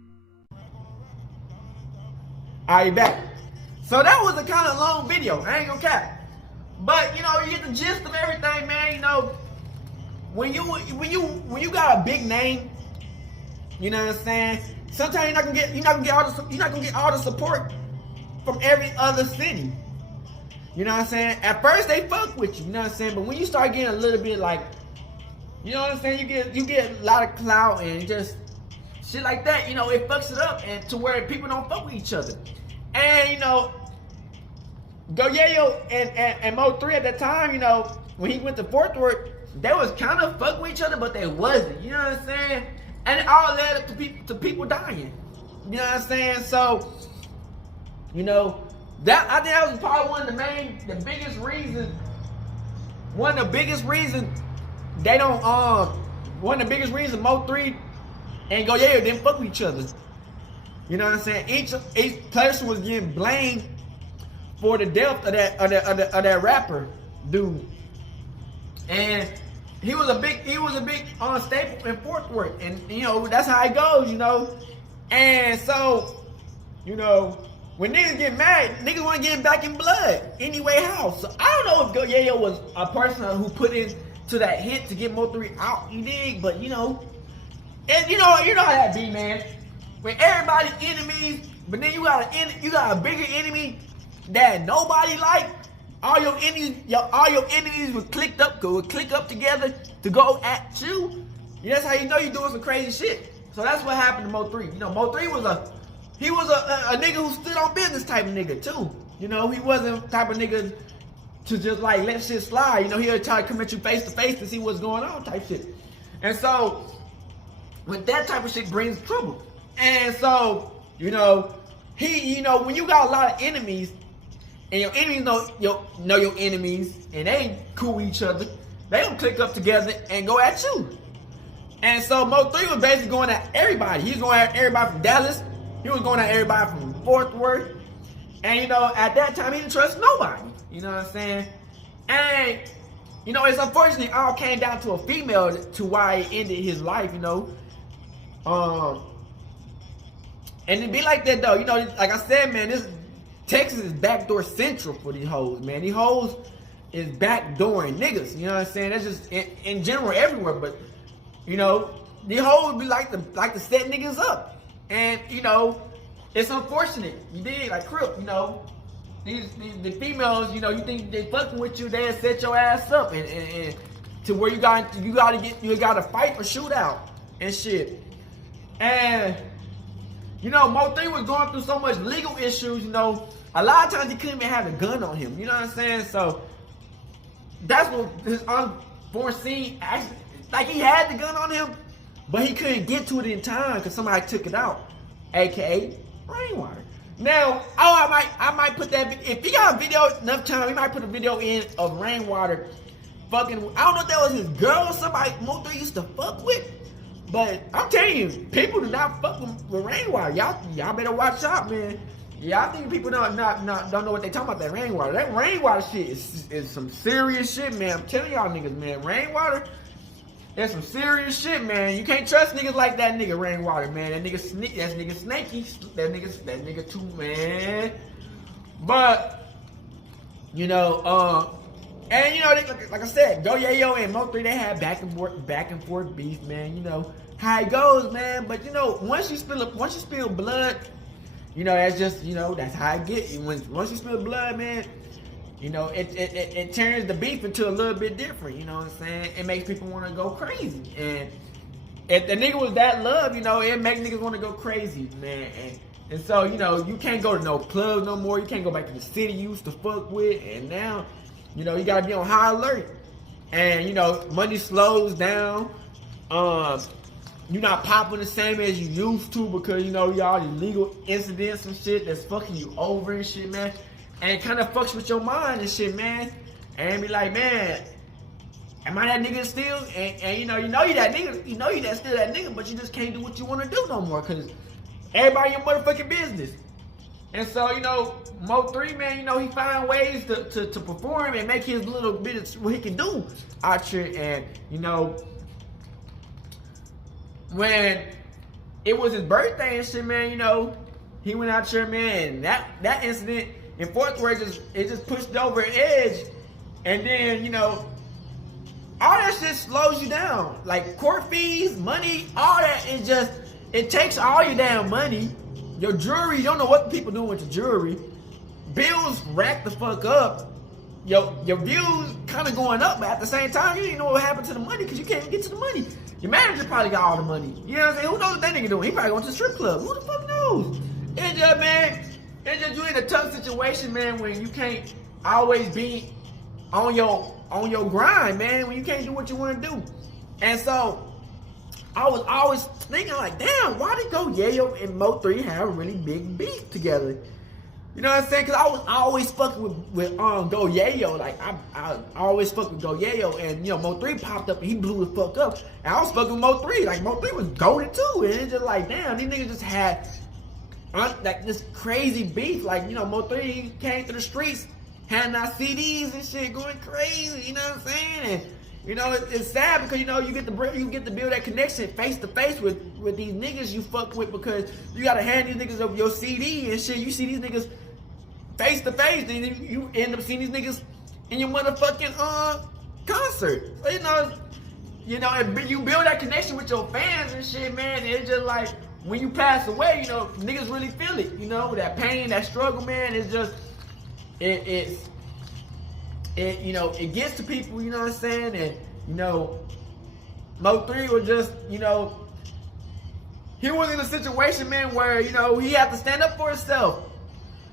right, back. So that was a kind of long video. I ain't gonna cap. But you know, you get the gist of everything, man. You know, when you got a big name, you know what I'm saying? Sometimes you're not gonna get all the support from every other city. You know what I'm saying? At first they fuck with you know what I'm saying? But when you start getting a little bit like, you know what I'm saying, you get a lot of clout and just shit like that, you know, it fucks it up and to where people don't fuck with each other. And you know, Goyayo and MO3 at that time, you know, when he went to Forthworth, they was kind of fucking with each other, but they wasn't, you know what I'm saying? And it all led up to people dying. You know what I'm saying? So, you know, I think that was probably one of the biggest reasons MO3 and Goyayo didn't fuck with each other. You know what I'm saying? Each person was getting blamed for the death of that rapper dude. And he was a big staple in Forthworth, and you know that's how it goes, you know. And so, you know, when niggas get mad, niggas want to get back in blood anyway. How? So I don't know if Goyayo was a person who put into that hit to get MO3 out. You dig? But you know, and you know how that be, man. When everybody's enemies, but then you got a bigger enemy that nobody like. All your enemies would click up together to go at you. That's how you know you're doing some crazy shit. So that's what happened to MO3. You know, MO3 he was a nigga who stood on business type of nigga too. You know, he wasn't the type of nigga to just like let shit slide. You know, he'll try to come at you face to face to see what's going on type shit. And so, when that type of shit brings trouble. And so, you know, when you got a lot of enemies, and your enemies know your enemies, and they ain't cool with each other, they gonna click up together and go at you. And so MO3 was basically going at everybody. He was going at everybody from Dallas. He was going at everybody from Forthworth. And you know, at that time, he didn't trust nobody. You know what I'm saying? And you know, it's unfortunate it all came down to a female to why he ended his life, you know. And it be like that though, you know, like I said, man, this Texas is backdoor central for these hoes, man. These hoes is backdooring niggas, you know what I'm saying? That's just in general everywhere, but you know, these hoes be like to set niggas up. And you know, it's unfortunate. You did like Crip, you know. The females, you know, you think they fucking with you, they'll set your ass up and to where you gotta fight or shoot out and shit. And you know, Mo3 was going through so much legal issues, you know, a lot of times he couldn't even have a gun on him, you know what I'm saying? So that's what his unforeseen accident, like he had the gun on him, but he couldn't get to it in time because somebody took it out, aka rainwater. Now, I might put that, if he got a video enough time, he might put a video in of rainwater fucking, I don't know if that was his girl or somebody Mo3 used to fuck with, but I'm telling you, people do not fuck with rainwater. Y'all better watch out, man. Y'all think people don't know what they talking about, that rainwater. That rainwater shit is some serious shit, man. I'm telling y'all niggas, man, rainwater, that's some serious shit, man. You can't trust niggas like that nigga Rainwater, man. That nigga snaky. That nigga too, man. But you know, and you know, like I said, Goyayo and MO3, they had back and forth beef, man. You know how it goes, man. But you know, once you spill blood, you know that's just, you know, that's how it get. Once you spill blood, man, you know, it turns the beef into a little bit different, you know what I'm saying? It makes people want to go crazy. And if the nigga was that love, you know, it makes niggas want to go crazy, man. And so, you know, you can't go to no clubs no more. You can't go back to the city you used to fuck with. And now, you know, you got to be on high alert. And, you know, money slows down. You're not popping the same as you used to because, you know, y'all illegal incidents and shit that's fucking you over and shit, man. And it kind of fucks with your mind and shit, man. And be like, man, am I that nigga still? And you know you that nigga, you that still that nigga, but you just can't do what you want to do no more because everybody in your motherfucking business. And so, you know, Mo3, man, you know, he find ways to perform and make his little bit of what he can do out here. And, you know, when it was his birthday and shit, man, you know, he went out here, man, and that incident in Forthworth, it just pushed over an edge. And then, you know, all that shit slows you down. Like court fees, money, all that, it takes all your damn money. Your jewelry, you don't know what the people doing with your jewelry. Bills rack the fuck up. Your views kind of going up, but at the same time, you didn't know what happened to the money because you can't even get to the money. Your manager probably got all the money. You know what I'm saying? Who knows what that nigga doing? He probably going to the strip club. Who the fuck knows? It's just, man, you in a tough situation, man, when you can't always be on your grind, man, when you can't do what you want to do. And so, I was always thinking like, damn, why did Goyayo and Mo3 have a really big beef together? You know what I'm saying? Because I was always fucking with Goyayo. Like, I always fuck with Goyayo. And, you know, Mo3 popped up and he blew the fuck up. And I was fucking with Mo3. Like, Mo3 was goated too. And it's just like, damn, these niggas just had like this crazy beef. Like, you know, Mo3 came to the streets, handing out CDs and shit, going crazy. You know what I'm saying? And, you know, it's sad because, you know, you get to build that connection face to face with these niggas you fuck with because you gotta hand these niggas over your CD and shit. You see these niggas face to face, then you end up seeing these niggas in your motherfucking concert. So, you know, and you build that connection with your fans and shit, man. It's just like when you pass away, you know, niggas really feel it. You know, that pain, that struggle, man. It's just you know, it gets to people, you know what I'm saying? And, you know, Mo3 was just, you know, he was in a situation, man, where, you know, he had to stand up for himself.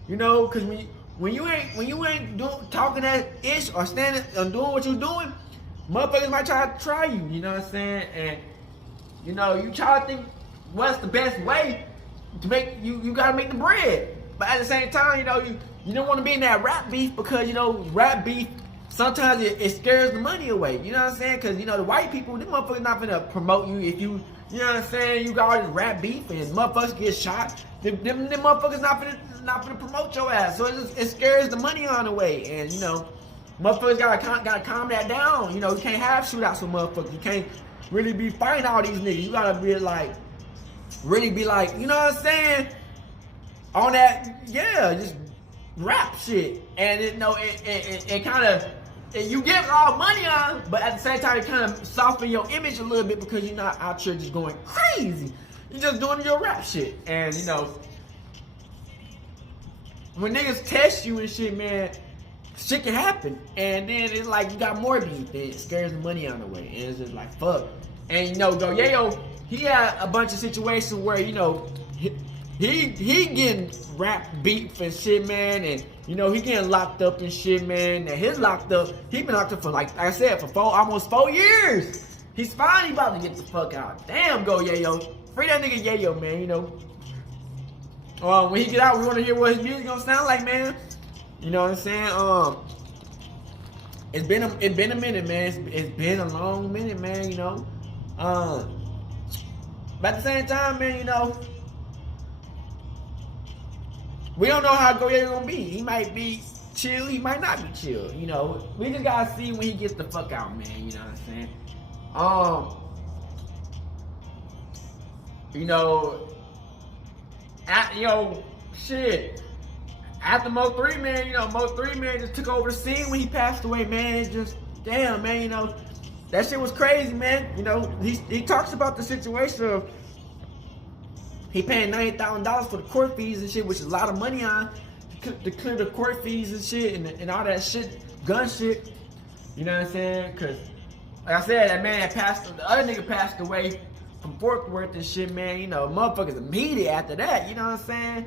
You know, cause when you ain't talking that ish or standing and doing what you're doing, motherfuckers might try you. You know what I'm saying? And you know, you try to think what's the best way to make you gotta make the bread. But at the same time, you know, you don't want to be in that rap beef because, you know, rap beef sometimes it scares the money away. You know what I'm saying? Cause you know the white people, them motherfuckers not gonna promote you if you know what I'm saying, you got all this rap beef and motherfuckers get shot. Them motherfuckers not gonna promote your ass. So it scares the money on the way. And you know, motherfuckers gotta calm that down. You know, you can't have shootouts with motherfuckers. You can't really be fighting all these niggas. You gotta be like, really be like, you know what I'm saying? On that, yeah, just rap shit. And it kind of, you give all money on, but at the same time, it kind of soften your image a little bit because you're not out here just going crazy. You're just doing your rap shit. And you know, when niggas test you and shit, man, shit can happen. And then it's like you got more beef. It scares the money on the way. And it's just like, fuck. And you know, Goyayo, he had a bunch of situations where, you know, he getting rap beef and shit, man, and you know, he getting locked up and shit, man. And he been locked up for like I said, for almost 4 years. He's finally about to get the fuck out. Damn, Goyayo. Free that nigga Yayo, man, you know. When he get out, we wanna hear what his music gonna sound like, man. You know what I'm saying? It's been a minute, man. It's been a long minute, man, you know. But at the same time, man, you know, we don't know how Goyayo gonna be. He might be chill, he might not be chill. You know, we just gotta see when he gets the fuck out, man. You know what I'm saying? You know, shit. After MO3, man, you know, MO3, man, just took over the scene when he passed away, man. It's just, damn, man, you know, that shit was crazy, man. You know, he talks about the situation of he paying $90,000 for the court fees and shit, which is a lot of money on to clear the court fees and shit and all that shit, gun shit. You know what I'm saying? Cause like I said, that man the other nigga passed away from Forthworth and shit, man. You know, motherfuckers immediate after that. You know what I'm saying?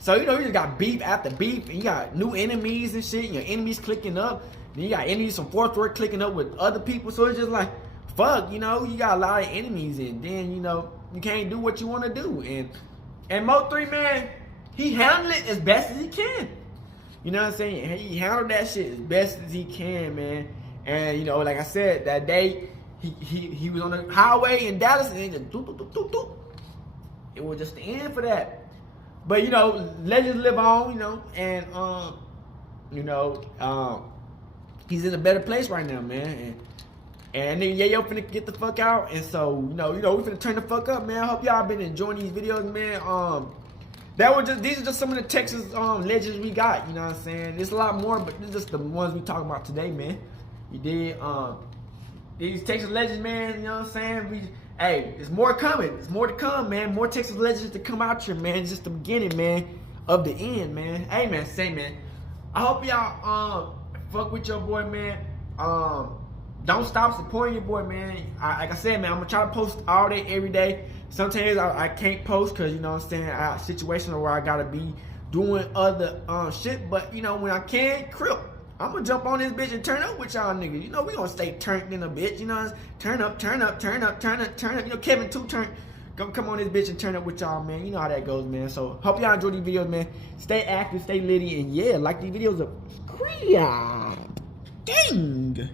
So you know, you just got beef after beef, and you got new enemies and shit. Your enemies clicking up. Then you got enemies from Forthworth clicking up with other people. So it's just like, fuck, you know, you got a lot of enemies, and then you know, you can't do what you want to do. And MO3, man, he handled it as best as he can. You know what I'm saying? He handled that shit as best as he can, man. And you know, like I said, that day he was on the highway in Dallas, and it just doop, doop, doop, doop. It was just the end for that. But you know, legends live on, you know, and he's in a better place right now, man. And then Yayo finna get the fuck out, and so you know, we finna turn the fuck up, man. I hope y'all been enjoying these videos, man. These are just some of the Texas legends we got. You know what I'm saying? There's a lot more, but these are just the ones we talking about today, man. You did these Texas legends, man. You know what I'm saying? Hey, there's more coming. There's more to come, man. More Texas legends to come out here, man. It's just the beginning, man, of the end, man. Hey, man, man. I hope y'all fuck with your boy, man. Don't stop supporting your boy, man. Like I said, man, I'm gonna try to post all day, every day. Sometimes I can't post because, you know what I'm saying, I have a situation where I gotta be doing other shit. But, you know, when I can, I'm gonna jump on this bitch and turn up with y'all niggas. You know, we gonna stay turned in a bitch, you know, turn up. You know, Kevin too come on this bitch and turn up with y'all, man. You know how that goes, man. So, hope y'all enjoy these videos, man. Stay active, stay litty, and yeah, like these videos up. Dang.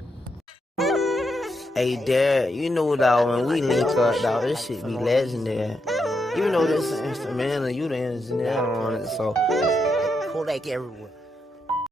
Hey, Dad, you know, dawg, when we link up, dawg, this shit be legendary. You know this instrumental, you the engineer on it, so Kodak everywhere.